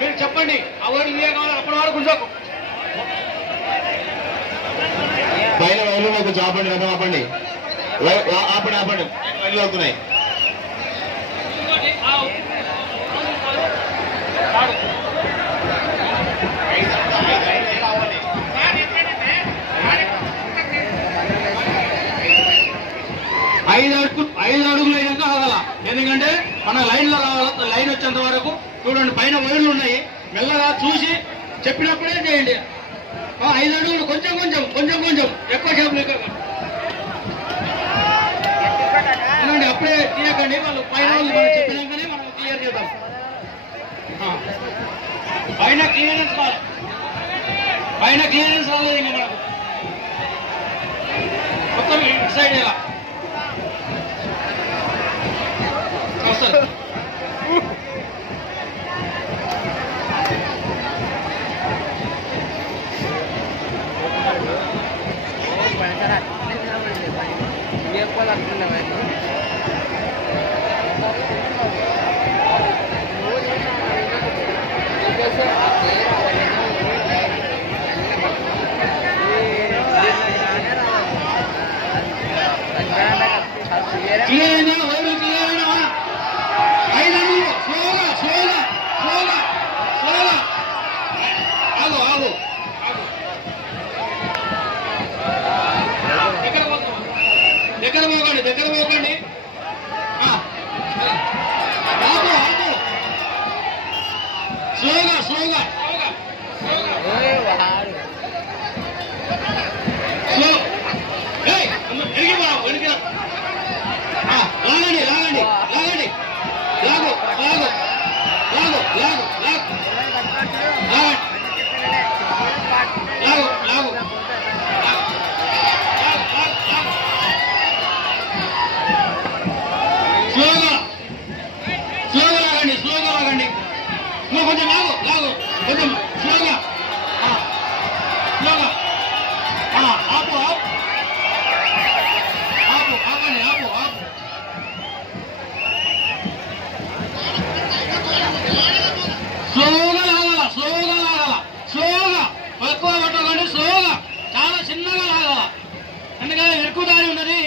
మీరు చెప్పండి ఆ ఓడి ఇదే కావాలి అప్పటి వాడు కూర్చోకు పైన వైర్లు కొంచెం ఆపండి రథం ఆపండి ఆపండి ఆపండి వైర్లు అవుతున్నాయి 5 అడుగులు అయినాక ఆగాల ఎందుకంటే మన లైన్లో రావాలి లైన్ వచ్చేంత వరకు చూడండి పైన వైర్లు ఉన్నాయి మెల్లగా చూసి చెప్పినప్పుడే చేయండి 5 అడుగులు కొంచెం కొంచెం కొంచెం కొంచెం ఎక్కువ సేపు ఎందుకంటే అప్పుడే తీయకండి వాళ్ళు పైన వాళ్ళు మనం చెప్పినాకనే మనం క్లియర్ చేద్దాం పైన క్లియరెన్స్ రాలేదు ఇంకా మనకు మొత్తం ఇటు సైడ్ ఇలా వస్తుంది క్లియర్ వైర్లు క్లియర్ అయినా 5 అడుగులు స్లోగా స్లోగా స్లోగా స్లోగా ఆగు ఆగు దగ్గర పోకండి దగ్గర పోకండి ఆగు ఆగు స్లోగా స్లోగా స్లో ఎరిగి ఎరిగి లాగండి లాగండి లాగండి లాగు లాగు లాగు లాగు లాగు లాగు లాగు స్లోగా స్లోగా లాగండి స్లోగా లాగండి నువ్వు కొంచెం లాగు లాగు కొంచెం స్లోగా స్లోగా ఆపు ఆపు ఆపు ఆపండి ఆపు ఆపు స్లోగా లాగాల స్లోగా లాగాల స్లోగా ఎక్కువ పట్టకండి స్లోగా చాలా చిన్నగా లాగాల ఎందుకంటే ఇరుకుదారి ఉన్నది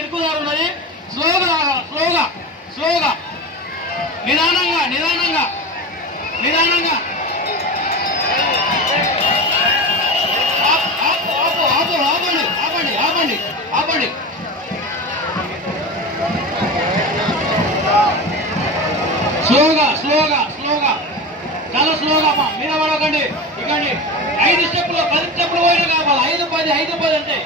స్లోగా లాగాల స్లోగా స్లోగా నిదానంగా నిదానంగా నిదానంగా ఆపు ఆపు ఆపు ఆపండి ఆపండి ఆపండి ఆపండి స్లోగా స్లోగా స్లోగా చాలా స్లోగా అమ్మా మీద పడకండి ఇకండి 5 స్టెప్పులు 10 స్టెప్పులు పోయినా కావాలి 5 10 5 10 అంటే